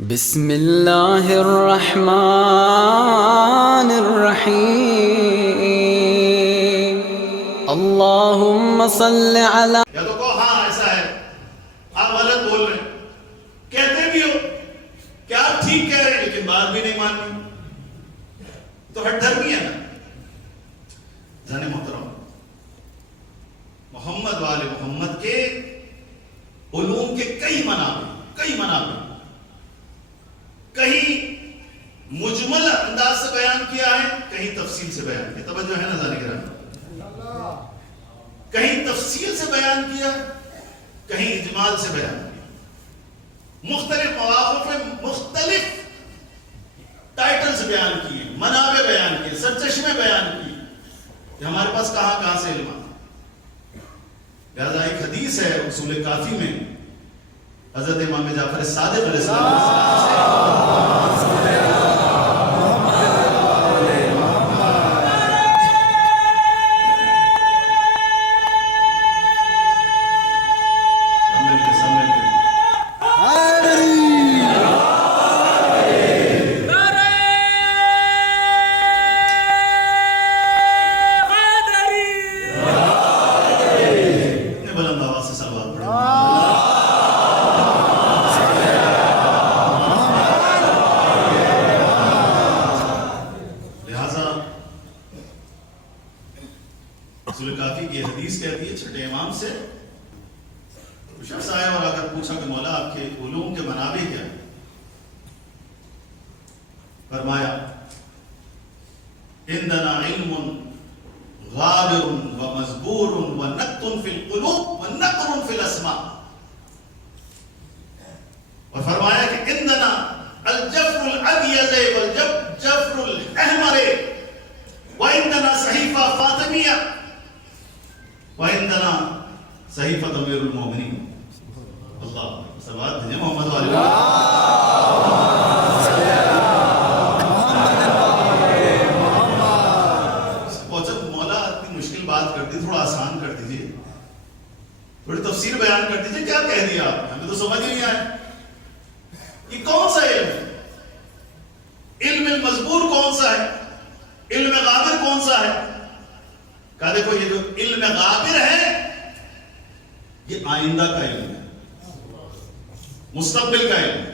بسم اللہ الرحمن الرحیم اللہم صل علی یا تو کہو ہاں ایسا ہے، آپ غلط بول رہے ہیں، کہتے بھی ہو کہ آپ ٹھیک کہہ رہے ہیں لیکن بات بھی نہیں ماننی، تو ہٹ دھرمی ہے نا۔ جان محترم، محمد والے محمد کے علوم کے کئی منابع کہیں مجمل انداز سے بیان کیا ہے، کہیں تفصیل سے بیان کیا، توجہ ہے نا ذالک رحمہ، کہیں تفصیل سے بیان کیا، کہیں اجمال سے بیان کیا، مختلف مواقع میں مختلف ٹائٹلز بیان کیے، منابع بیان کیے، سرچشمے بیان کیے کہ ہمارے پاس کہاں سے علم آتا۔ لہذا ایک حدیث ہے اصول کافی میں، حضرت امام جعفر صادق علیہ السلام کافی کی حدیث کہتی ہے چھٹے امام سے شخص آیا اور اگر پوچھا کہ مولا آپ کے علوم کے منابع کیا ہیں، فرمایا عندنا علم غابر ومزبور ونقط فی القلوب ونقر فی الاسماء، اور فرمایا کہ عندنا الجفر الابیض والجفر الاحمر وعندنا صحیفہ فاطمیہ وعندنا صحیفۃ امیر المومنین۔ اللہ صلوات بھیجیں محمد والے۔ جب مولا اتنی مشکل بات کر دی، تھوڑا آسان کر دیجیے، تھوڑی تفسیر بیان کر دیجیے، کیا کہہ دیا آپ نے؟ ہمیں تو سمجھ نہیں آئے یہ کون سا علم ہے؟ علم المزبور کون سا ہے؟ علم غابر کون سا ہے؟ کہا دیکھو یہ جو علم غابر ہے یہ آئندہ کا علم ہے، مستقبل کا علم ہے،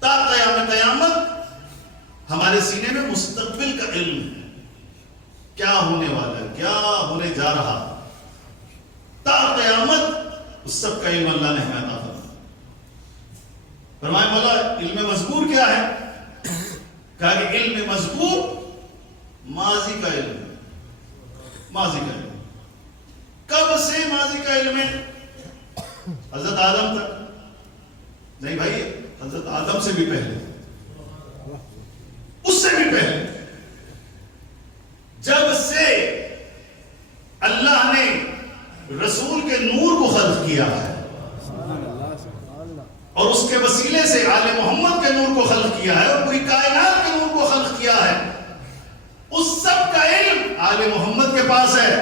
تا قیام قیامت ہمارے سینے میں مستقبل کا علم ہے، کیا ہونے والا ہے، کیا ہونے جا رہا، تا قیامت اس سب کا علم اللہ نے ہمیں عطا فرمایا۔ فرمایا مولا علم مزبور کیا ہے؟ کہا کہ علم مزبور ماضی کا علم ہے، ماضی کا علم۔ کب سے ماضی کا علم ہے؟ حضرت آدم تک نہیں بھائی، حضرت آدم سے بھی پہلے، اس سے بھی پہلے، جب سے اللہ نے رسول کے نور کو خلق کیا ہے اور اس کے وسیلے سے آل محمد کے نور کو خلق کیا ہے اور پوری کائنات کے نور کو خلق کیا ہے، اس سب کا علم آل محمد کے پاس ہے۔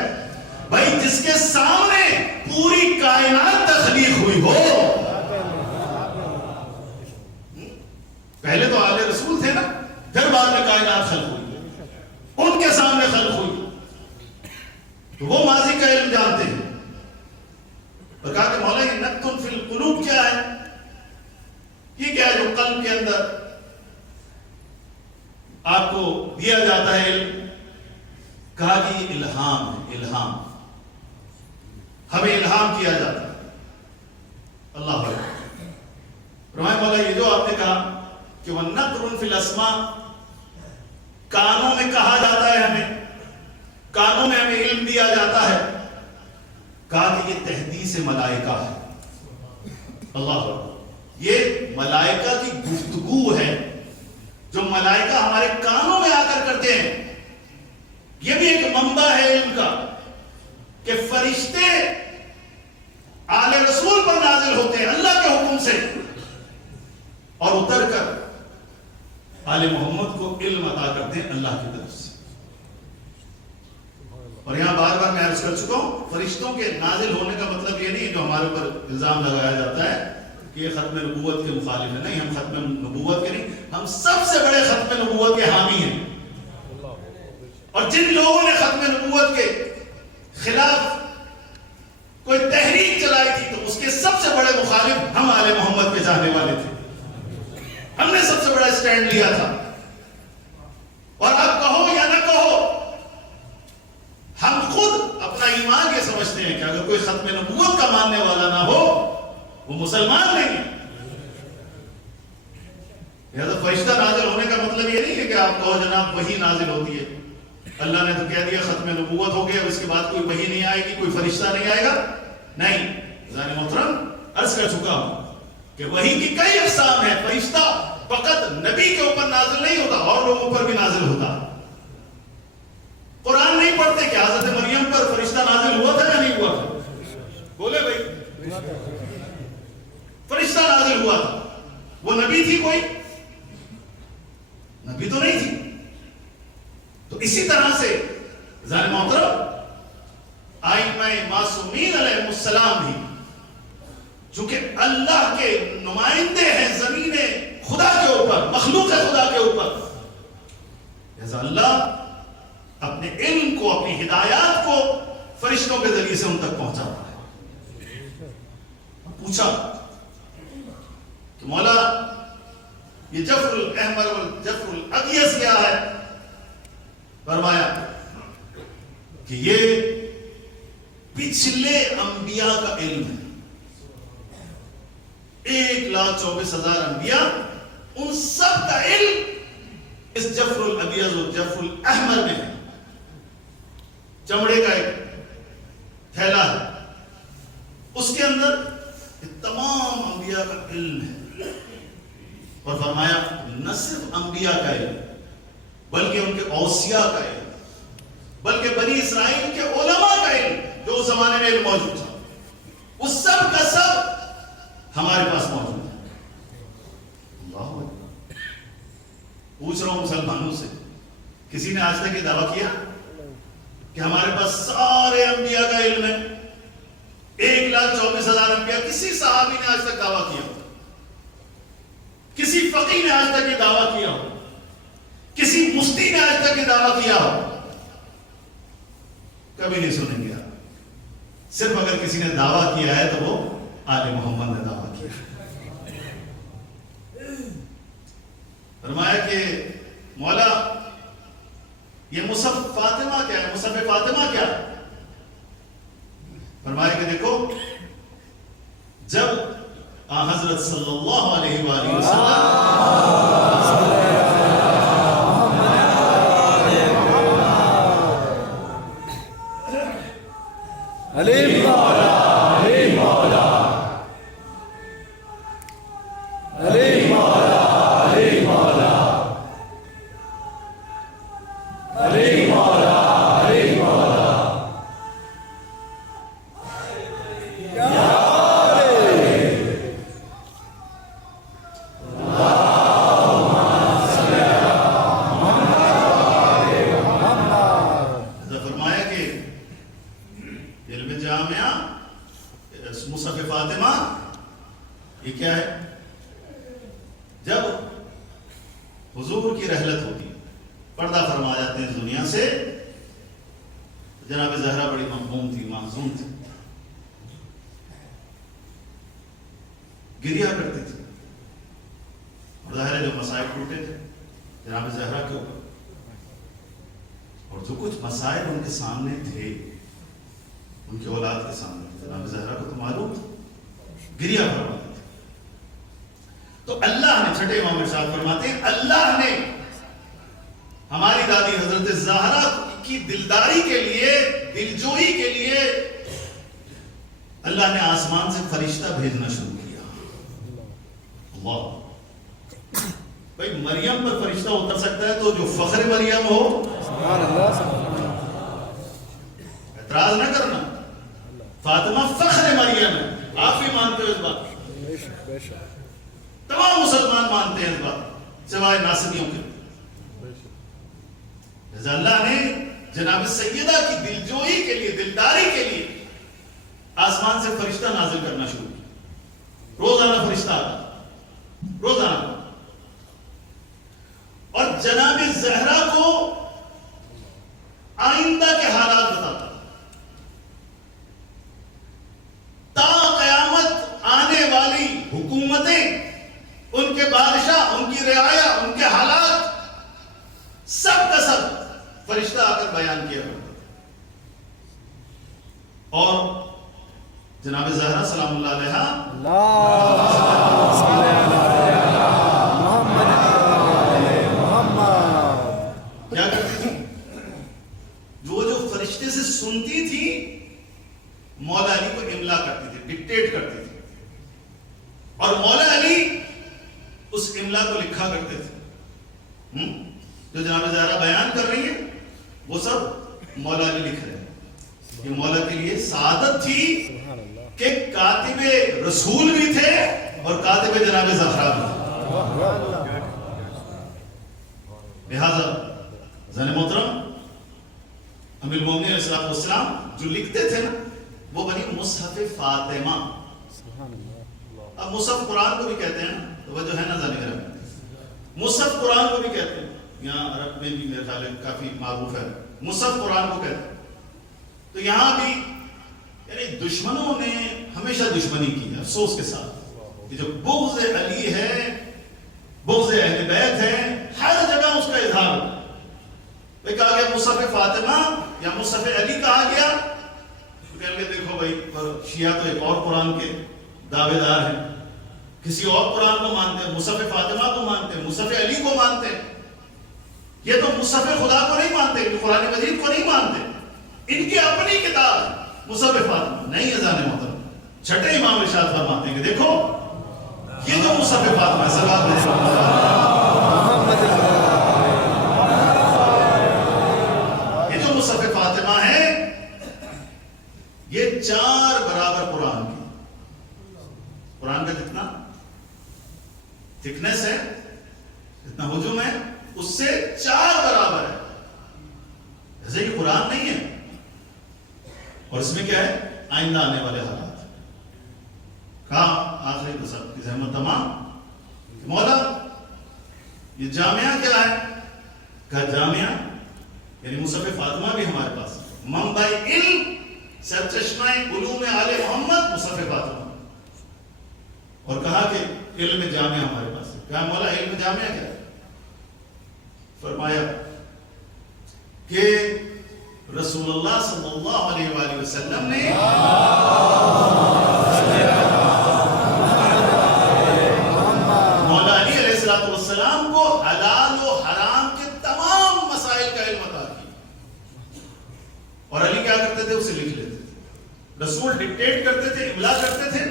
بھائی جس کے سامنے پوری کائنات تخلیق ہوئی ہو، پہلے تو آل رسول تھے نا، پھر بعد میں کائنات خلق ہوئی، ان کے سامنے خلق ہوئی، تو وہ ماضی کا علم جانتے ہیں۔ اور کہا کہ مولا یہ نقط فی القلوب کیا ہے؟ یہ کیا ہے جو قلب کے اندر آپ کو دیا جاتا ہے علم؟ کہا کہ یہ الہام ہے، الہام، ہمیں الہام کیا جاتا ہے۔ اللہ اکبر۔ فرمایا مولا یہ جو آپ نے کہا کہ وَنَقْرٌ فِي الْأَسْمَاءِ، کانوں میں کہا جاتا ہے، ہمیں کانوں میں ہمیں علم دیا جاتا ہے، کہا کہ یہ تحدیث ملائکہ ہے۔ اللہ اکبر۔ یہ ملائکہ کی گفتگو ہے جو ملائکہ ہمارے کانوں میں آ کر کرتے ہیں۔ یہ بھی ایک منبع ہے علم کا کہ فرشتے آل رسول پر نازل ہوتے ہیں اللہ کے حکم سے اور اتر کر آل محمد کو علم عطا کرتے ہیں اللہ کی طرف سے۔ اور یہاں بار بار میں عرض کر چکا ہوں، فرشتوں کے نازل ہونے کا مطلب یہ نہیں جو ہمارے اوپر الزام لگایا جاتا ہے کہ یہ ختم نبوت کے مخالف ہے. نہیں، ہم ختم نبوت کے نہیں، ہم سب سے بڑے ختم نبوت کے حامی ہیں. اور جن لوگوں نے ختم نبوت کے خلاف کوئی تحریک چلائی تھی تو اس کے سب سے بڑے مخالف ہم آل محمد کے چاہنے والے تھے. ہم نے سب سے بڑا اسٹینڈ لیا تھا. اور اب کہو یا نہ کہو، ہم خود اپنا ایمان یہ سمجھتے ہیں کہ اگر کوئی ختم نبوت کا ماننے والا نہ ہو وہ مسلمان نہیں ہے. لہذا فرشتہ نازل ہونے کا مطلب یہ نہیں ہے کہ آپ کہو جناب وحی نازل ہوتی ہے. اللہ نے تو کہہ دیا ختم نبوت ہو گیا، اس کے بعد کوئی وحی نہیں آئے گی، کوئی فرشتہ نہیں آئے گا. نہیں، ذرا محترم عرض کر چکا ہوں کہ وحی کی کئی اقسام ہیں. فرشتہ فقط نبی کے اوپر نازل نہیں ہوتا، اور لوگوں پر بھی نازل ہوتا. قرآن نہیں پڑھتے کہ حضرت مریم پر فرشتہ نازل ہوا تھا یا نہیں ہوا تھا؟ بولے بھائی، فرشتہ نازل ہوا تھا. وہ نبی تھی؟ کوئی نبی تو نہیں تھی. تو اسی طرح سے ذات محترم ائمہ معصومین علیہ السلام بھی چونکہ اللہ کے نمائندے ہیں زمین خدا کے اوپر، مخلوق خدا کے اوپر، لہذا اللہ اپنے علم کو، اپنی ہدایات کو فرشتوں کے ذریعے سے ان تک پہنچاتا ہے. پوچھا کہ مولا یہ جفر الاحمر والجفر الابیض کیا ہے؟ فرمایا کہ یہ پچھلے انبیاء کا علم ہے. 1,24,000 انبیاء، ان سب کا علم اس جفر الابیض اور جفر الاحمر میں ہے. چمڑے کا ایک تھیلا ہے، اس کے اندر تمام انبیاء کا علم ہے. اور فرمایا نہ صرف انبیاء کا علم بلکہ ان کے اوصیاء کا علم، بلکہ بنی اسرائیل کے علماء کا علم جو اس زمانے میں علم موجود تھا، وہ سب کا سب ہمارے پاس موجود ہے. اللہ اکبر. پوچھ رہا ہوں مسلمانوں سے، کسی نے آج تک یہ دعویٰ کیا کہ ہمارے پاس سارے انبیاء کا علم ہے؟ 1,24,000 انبیاء. کسی صحابی نے آج تک دعویٰ کیا ہو؟ کسی فقیہ نے آج تک یہ دعویٰ کیا ہو؟ کسی مفتی نے آج تک یہ دعویٰ کیا ہو؟ کبھی نہیں سنیں گے آپ. صرف اگر کسی نے دعویٰ کیا ہے تو وہ آل محمد نے دعویٰ کیا. فرمایا کہ مولا یہ مصحف فاطمہ کیا ہے؟ مصحف فاطمہ کیا ہے؟ فرمایا کہ دیکھو، جب حضرت صلی اللہ علیہ وآلہ وسلم علی مولا، علی مولا، علی مولا، علی مولا، علی مولا، علی مولا. مصحف فاطمہ یہ کیا ہے؟ جب حضور کی رحلت ہوتی، پردہ فرما جاتے ہیں دنیا سے، جناب زہرا بڑی مغموم تھی، معصوم تھی، گریا کرتی تھی. اور ظاہر ہے جو مسائل ٹوٹے تھے جناب زہرا کے اوپر، اور جو کچھ مسائل ان کے سامنے تھے، ان کی اولاد کے سامنے، جناب زہرا کو تو معلوم تھا، گریا فرماتے تھے. تو اللہ نے، چھٹے امام ارشاد فرماتے ہیں، اللہ نے ہماری دادی حضرت زہرا کی دلداری کے لیے، دلجوئی کے لیے اللہ نے آسمان سے فرشتہ بھیجنا شروع کیا. اللہ بھائی، مریم پر فرشتہ اتر سکتا ہے تو جو فخر مریم ہو، اعتراض نہ کرنا، فاطمہ فخر مریم ہے. آپ بھی مانتے ہو اس بات، تمام مسلمان مانتے ہیں اس بات سوائے ناصبیوں کے. اللہ نے جناب سیدہ کی دلجوئی کے لیے، دلداری کے لیے آسمان سے فرشتہ نازل کرنا شروع کیا. روزانہ فرشتہ آتا، روزانہ، اور جناب زہرا کو آئندہ کے حالات بتاتا، تا قیامت آنے والی حکومتیں، ان کے بادشاہ، ان کی رعایا، ان کے حالات، سب کا سب فرشتہ آ کر بیان کیا کرتا تھا۔ اور جناب زہرا سلام اللہ علیہ کیا کرتی تھی؟ جو فرشتے سے سنتی تھی مولا علی کو املا کرتی تھی، ڈکٹیٹ کرتی تھی، اور مولا علی اس املا کو لکھا کرتے تھے۔ جو جناب زہرا بیان کر رہی ہے وہ سب مولا علی لکھ رہے ہیں۔ یہ مولا کے لیے سعادت تھی کہ کاتب رسول بھی تھے اور کاتب جناب زہرا بھی تھے۔ لہذا زن محترم امیر المومنین علیہ السلام جو لکھتے تھے نا وہ بنی مصحف فاطمہ۔ اب مصحف قرآن کو بھی کہتے ہیں نا، توجہ ہے نا زن گرم، مصحف قرآن کو بھی کہتے ہیں، یہاں عرب میں بھی میرے خیال کافی معروف ہے، مصحف قرآن کو کہتے ہیں۔ تو یہاں بھی یعنی دشمنوں نے ہمیشہ دشمنی کی ہے، افسوس کے ساتھ کہ جو بغض علی ہے، بغض اہل بیت ہے، ہر جگہ اس کا اظہار ہو۔ کہا گیا مصحف فاطمہ یا مصحف علی کہا گیا، تو کہنے لگے دیکھو بھائی شیعہ تو ایک اور قرآن کے دعوے دار ہیں، کسی اور قرآن کو مانتے ہیں، مصحف فاطمہ کو مانتے ہیں، مصحف علی کو مانتے ہیں، یہ تو مصحف خدا کو نہیں مانتے، قرآن مجید کو نہیں مانتے، ان کی اپنی کتاب ہے مصحف فاطمہ۔ نہیں اذان محترم، چھٹے امام ارشاد فرماتے ہیں کہ دیکھو یہ جو مصحف فاطمہ ہے، صلوات یہ جو مصحف فاطمہ ہے یہ 4 برابر قرآن کی، قرآن کا جتنا تھکنس ہے، جتنا حجم ہے، اس سے 4 برابر ہے۔ ایسے کہ قرآن نہیں ہے، اور اس میں کیا ہے؟ آئندہ آنے والے حالات۔ کہا آخری تو سب کی زحمت تمام، مولا یہ جامعہ کیا ہے؟ کہا جامعہ یعنی مصحف فاطمہ بھی ہمارے پاس ہے، منبع علم، سرچشمہ علوم آل محمد مصحف فاطمہ، اور کہا کہ علم جامعہ ہمارے پاس ہے۔ کہا مولا علم جامعہ کیا ہے؟ فرمایا کہ رسول اللہ صلی اللہ علیہ وآلہ وسلم نے مولا علی علیہ السلام کو حلال و حرام کے تمام مسائل کا علم عطا کیا، اور علی کیا کرتے تھے؟ اسے لکھ لیتے تھے، رسول ڈکٹیٹ کرتے تھے، املا کرتے تھے،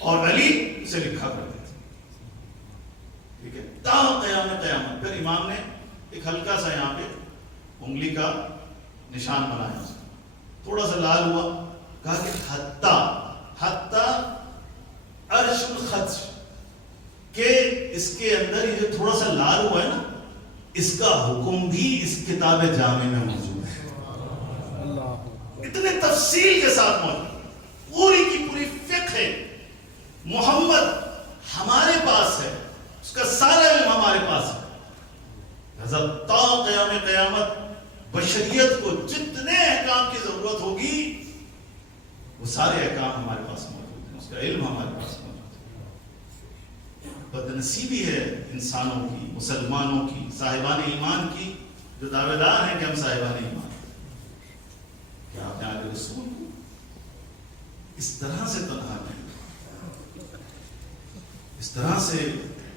اور علی اسے لکھا کرتے تھے، ٹھیک ہے، تا قیامت۔ پھر امام نے ایک ہلکا سا یہاں پہ انگلی کا نشان بنایا، تھوڑا سا لال ہوا، کہا کہ حتی عرش الخدش، کہ اس کے اندر یہ جو تھوڑا سا لال ہوا ہے نا، اس کا حکم بھی اس کتاب جامع میں موجود ہے۔ اتنے تفصیل کے ساتھ موجود، پوری کی پوری فقہ ہے، محمد ہمارے پاس ہے، اس کا سارا علم ہمارے پاس ہے۔ حضرت تا قیامت بشریت کو جتنے احکام کی ضرورت ہوگی وہ سارے احکام ہمارے پاس موجود ہیں، اس کا علم ہمارے پاس موجود ہے۔ بدنصیبی ہے انسانوں کی، مسلمانوں کی، صاحبان ایمان کی، جو دعوے دار ہیں کہ ہم صاحبان ایمان ہیں، کہ آپ نے آگے رسول کو اس طرح سے تنہا کیا، اس طرح سے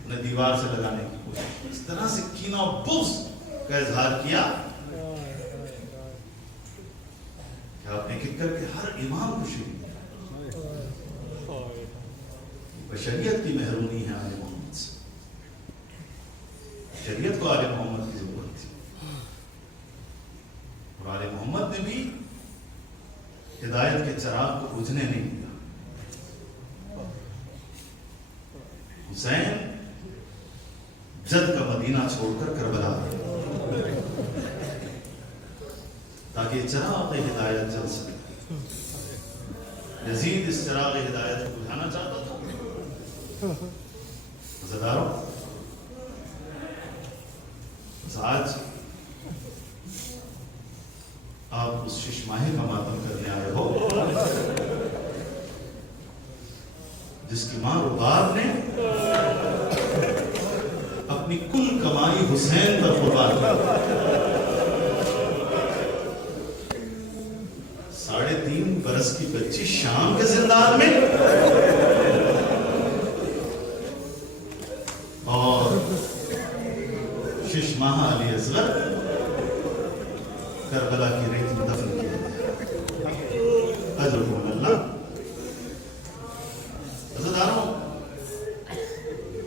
انہیں دیوار سے لگانے کی کوشش، اس طرح سے کینہ و بغض کا اظہار کیا کہ آپ نے ایک کر کے ہر امام کو شہید کیا۔ بشریت کی محرومی ہے آل محمد سے، شریعت کو آل محمد کی ضرورت تھی، اور آل محمد نے بھی ہدایت کے چراغ کو بجھنے نہیں دیا۔ حسین جد کا مدینہ چھوڑ کر کربلا گئے تاکہ چراغ ہدایت جل سکے۔ یزید اس چراغ ہدایت کو بجھانا چاہتا تھا، عزیزداروں، آج آپ اس شش ماہی کا ماتم کرنے آئے ہو جس کی ماں رباب نے اپنی کل کمائی حسین پر قربان کی. 3.5 برس کی بچی شام کے زندان میں، اور 6 ماہ علی اصغر کربلا کی ریت میں دفن کیا. اجرکم اللہ. عزیزانو،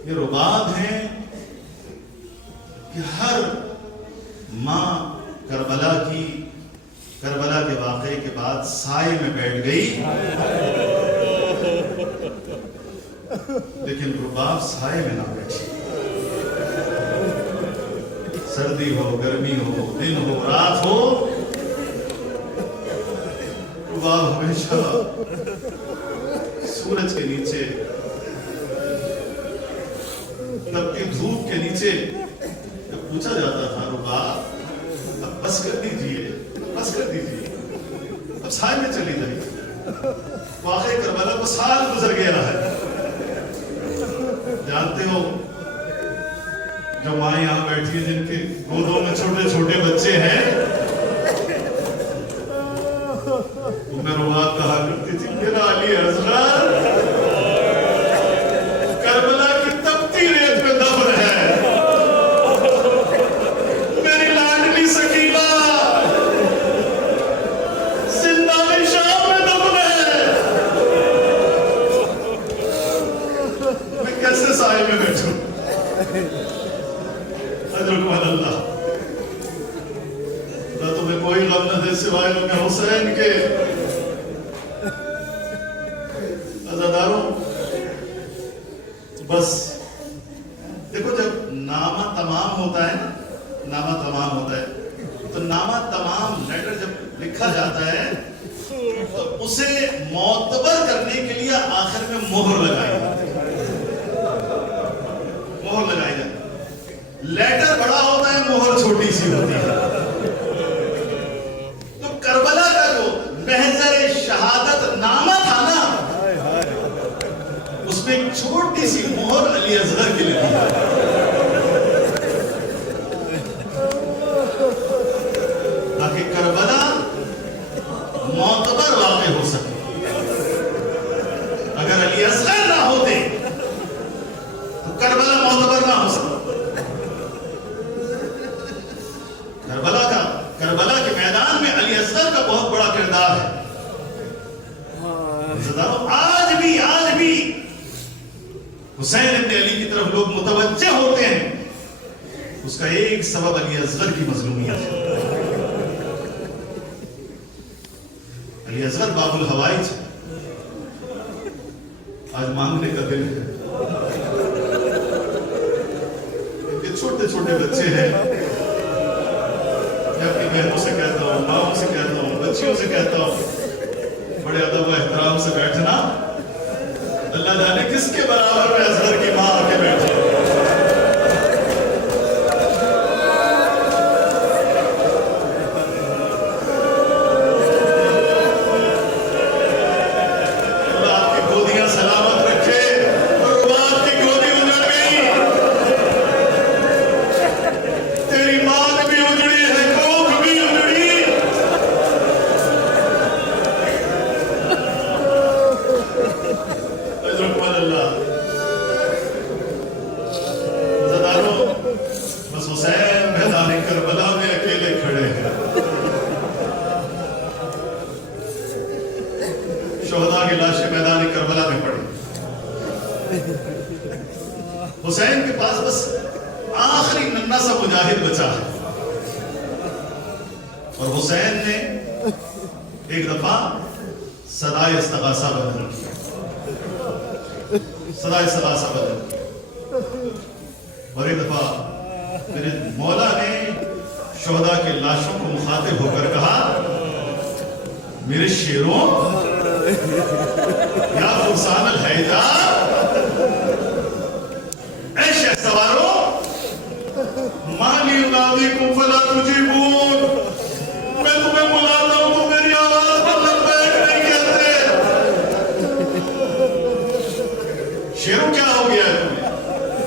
یہ رباب ہیں کہ ہر ماں کربلا کے واقعے کے بعد سائے میں بیٹھ گئی، لیکن رباب سائے میں نہ بیٹھی. سردی ہو، گرمی ہو، دن ہو، رات ہو، رباب ہمیشہ سورج کے نیچے، تبتی دھوپ کے نیچے. جب پوچھا جاتا تھا رباب اب بس کر دیجئے، بس کر دیجئے، اب سائے میں چلی جائیے. واقعی کربلا کو سال گزر گیا ہے. جانتے ہو جو ماں یہاں بیٹھی ہے جن کے گودوں میں چھوٹے چھوٹے بچے ہیں، میں رباب کہا کرتی تھی میرا علی اصغر کربلا کی تپتی ریت میں دفن ہے، میری لاڈلی سکینہ زندان شام میں دفن ہے. میں کیسے سائے میں بیٹھوں؟ اجرکم اللہ. نہ تمہیں کوئی غم نہ دے سوائے ان حسین کے. عزیزداروں، بس دیکھو جب نامہ تمام ہوتا ہے تو نامہ تمام لیٹر جب لکھا جاتا ہے تو اسے معتبر کرنے کے لیے آخر میں مہر لگائی جاتی ہے. لیٹر بڑا ہوتا ہے، مہر چھوٹی سی ہوتی ہے. تو کربلا کا جو محضر شہادت نامہ تھا نا، اس میں ایک چھوٹی سی مہر علی اصغر کی لگی ہے تاکہ کربلا معتبر واقع ہو سکے. اگر علی اصغر نہ ہوتے تو کربلا معتبر نہ ہو سکتا. کربلا کے میدان میں علی اصغر کا بہت بڑا کردار ہے. آج بھی حسین ابن علی کی طرف لوگ متوجہ ہوتے ہیں، اس کا ایک سبب علی اصغر کی مظلومیت ہے. علی اصغر باب الحوائج آج مانگنے کا دل ہے. یہ چھوٹے چھوٹے بچے ہیں، میں اپنی بہنوں سے کہتا ہوں، ماؤں سے کہتا ہوں، بچیوں سے کہتا ہوں، بڑے ادب و احترام سے بیٹھنا. اللہ جانے کس کے برابر میں اصغر کی ماں آ کے بیٹھے. اللہ آپ کی گودیاں سلامت رکھے. اور رباب کی گودی اجڑ گئی، تیری ماں بھی اجڑی ہے، کوکھ بھی اجڑی. اجرکم اللہ. عزیزانو، بس حسین میدان کربلا میں اکیلے کھڑے ہیں. شہداء کی لاشیں میدان کربلا میں پڑی. حسین کے پاس بس آخری ننھا سا مجاہد بچا ہے، اور حسین نے ایک دفعہ صدائے استغاثہ بدل کی. اور ایک دفعہ میرے مولا نے شہداء کے لاشوں کو مخاطب ہو کر کہا، میرے شیروں یا فرسان الحیجہ، کیا ہو گیا ہے تمہیں؟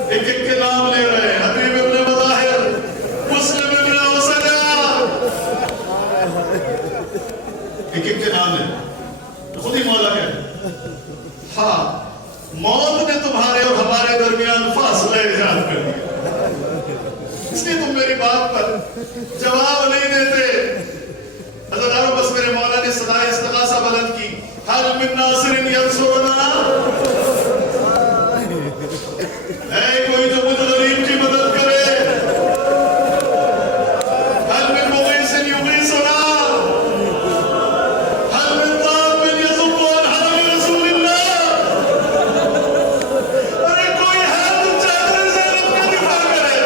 ایک ایک کے نام لے رہے ہیں، حبیب ابن مظاہر، مسلم ابن اوسجا، ایک ایک کے نام لے رہے، خود ہی مولا کہے ہاں موت نے تمہارے اور ہمارے درمیان فاصلہ ایجاد کر دیا، اس لیے تم میری بات پر جواب نہیں دیتے۔ حضرت بس میرے مولا نے صدائے استغاثہ بلند کی، حل من ناصر ینصرنا، اے کوئی جو مجھ غریب کی مدد کرے، حل من مغیث یغیثنا، حل من ضاب یصب عن حرم رسول اللہ، ارے کوئی ہے تو چادر زینب کا دفاع کرے۔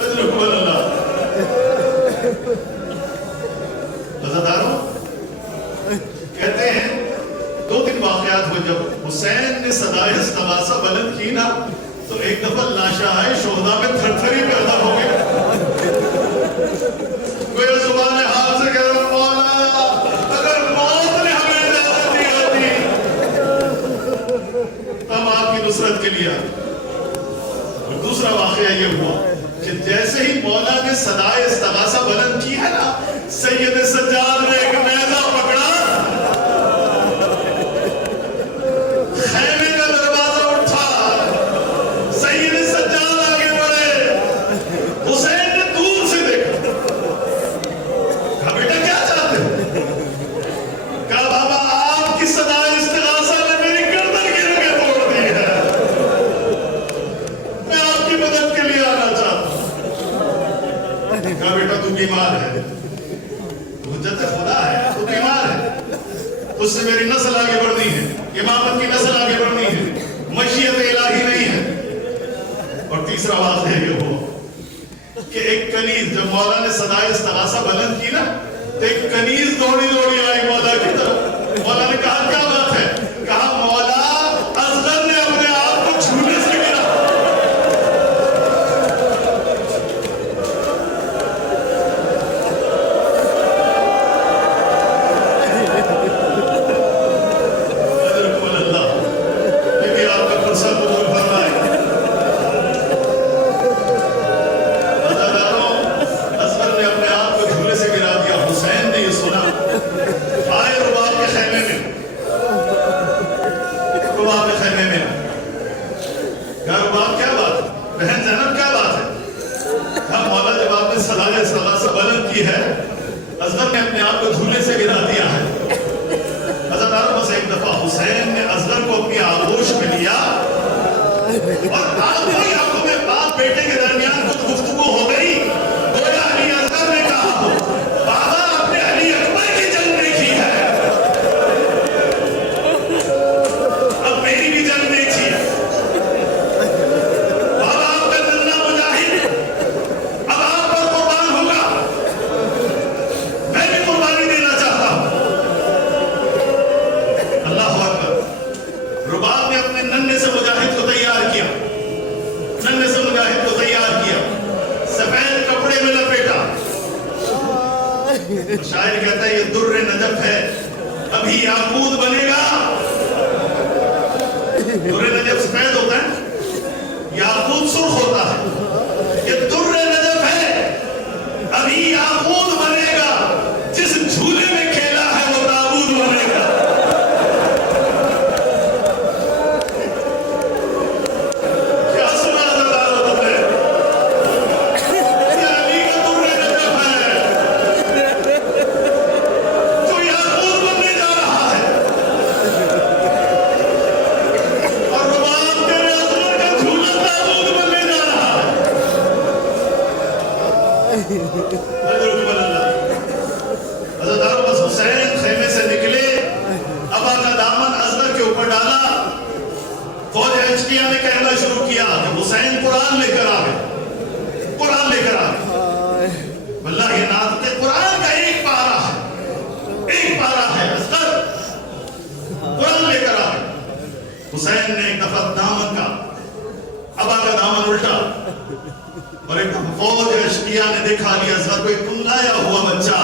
اجرکم اللہ۔ عزاداروں کہتے ہیں 2-3 واقعات ہوئے، جب حسین نے صدائے استغاثہ بلند کی نا تو ایک دفعہ لاشائے شہداء میں تھر تھری پیدا ہو گئے۔ کوئی زبان حال سے کہہ رہا مولا اگر موت نے ہمیں اجازت دی ہوتی ہم آپ کی نصرت کے لیے آتے۔ دوسرا واقعہ یہ ہوا کہ جیسے ہی مولا نے صدائے استغاثہ بلند کی ہے نا، سید سجاد نے ایک نیزہ پکڑا، خیمے کا دروازہ اٹھا، سید سجاد آگے بڑھے، حسین نے دور سے دیکھا، کہا بیٹا کیا چاہتے ہو؟ کہا بابا آپ کی صدائے استغاثہ نے میری گردن کی رگیں توڑ دی ہے، میں آپ کی مدد کے لیے آنا چاہتا ہوں۔ کہا بیٹا تو بیمار ہے، حجت خدا ہے، تو بیمار ہے، اس سے میری نسل آگے بڑھنی ہے، امامت کی نسل آگے بڑھنی ہے، مشیت الہی نہیں ہے۔ اور تیسرا واقعہ یہ ہوا کہ ایک کنیز، جب مولا نے صدائے استغاثہ بلند کی نا تو ایک کنیز دوڑی دوڑی آئی مولا کی طرف۔ مولا نے کہا کیا بات ہے؟ کہا مولا اصغر نے اپنے آپ کو چھونے سے گرا۔ شاعر کہتا ہے یہ در نجف ہے، ابھی یاقوت بنے گا۔ در نجف سفید ہوتا ہے، یاقوت سرخ ہوتا ہے، یہ در نجف ہے، ابھی یاقوت بنے گا، جس جھولے میں کھیلا ہے وہ تابوت بنے گا۔ کیا سنا حضرت تم نے؟ یہ علی کا در نجف ہے جو یاقوت بننے جا رہا ہے، اور رباب تیرے اصغر کا جھولا تابوت بننے جا رہا ہے۔ حضرت بس حسین خیمے سے نکلے، ابا کا دامن اصغر کے اوپر ڈالا، فوج اشقیہ نے کہنا شروع کیا کہ حسین قرآن لے کر آئے، قرآن لے کر آئے۔ واللہ یہ نعت قرآن کا ایک پارہ ہے، ایک پارہ ہے، اصغر قرآن لے کر آئے۔ حسین نے ایک دفعہ دامن کا، ابا کا دامن الٹا، اور ایک دفعہ فوج اشقیہ نے دیکھا لیا اصغر کو ایک کنگلایا ہوا بچہ